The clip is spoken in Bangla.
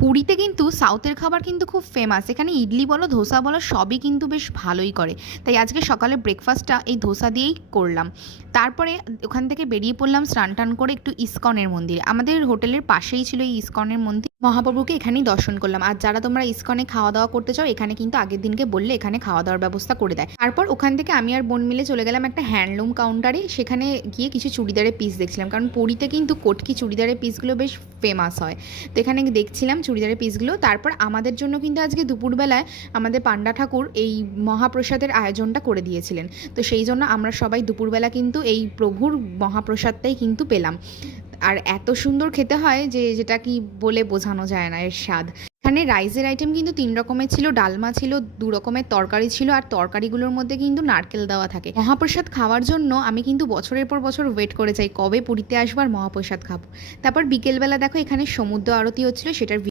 পুরীতে কিন্তু সাউথের খাবার কিন্তু খুব ফেমাস। এখানে ইডলি বলো ধোসা বলো সবই কিন্তু বেশ ভালোই করে। তাই আজকে সকালে ব্রেকফাস্টটা এই ধোসা দিয়েই করলাম। তারপরে ওখান থেকে বেরিয়ে পড়লাম স্নান টান করে একটু ইসকনের মন্দিরে। আমাদের হোটেলের পাশেই ছিল এই ইসকনের মন্দির। মহাপ্রভুকে এখানেই দর্শন করলাম। আর যারা তোমরা ইসকনে খাওয়া দাওয়া করতে চাও, এখানে কিন্তু আগের দিনকে বললে এখানে খাওয়া দাওয়ার ব্যবস্থা করে দেয়। তারপর ওখান থেকে আমি আর বোন মিলে চলে গেলাম একটা হ্যান্ডলুম কাউন্টারে। সেখানে গিয়ে কিছু চুড়িদারের পিস দেখছিলাম, কারণ পুরীতে কিন্তু কটকি চুড়িদারের পিসগুলো বেশ ফেমাস হয়। তো এখানে দেখছিলাম চুড়িদারের পিসগুলো। তারপর আমাদের জন্য কিন্তু আজকে দুপুরবেলায় আমাদের পান্ডা ঠাকুর এই মহাপ্রসাদের আয়োজনটা করে দিয়েছিলেন। তো সেই জন্য আমরা সবাই দুপুরবেলা কিন্তু এই প্রভুর মহাপ্রসাদটাই কিন্তু পেলাম। আর এত সুন্দর খেতে হয় যে যেটা কি বলে বোঝানো যায় না এর স্বাদ। এখানে রাইসের আইটেম কিন্তু 3 রকমের ছিল, ডালমা ছিল, 2 রকমের তরকারি ছিল, আর তরকারিগুলোর মধ্যে কিন্তু নারকেল দেওয়া থাকে। মহাপ্রসাদ খাওয়ার জন্য আমি কিন্তু বছরের পর বছর ওয়েট করে যাই কবে পুরীতে আসবো আর মহাপ্রসাদ খাবো। তারপর বিকেলবেলা দেখো এখানে সমুদ্র আরতি হচ্ছিল, সেটার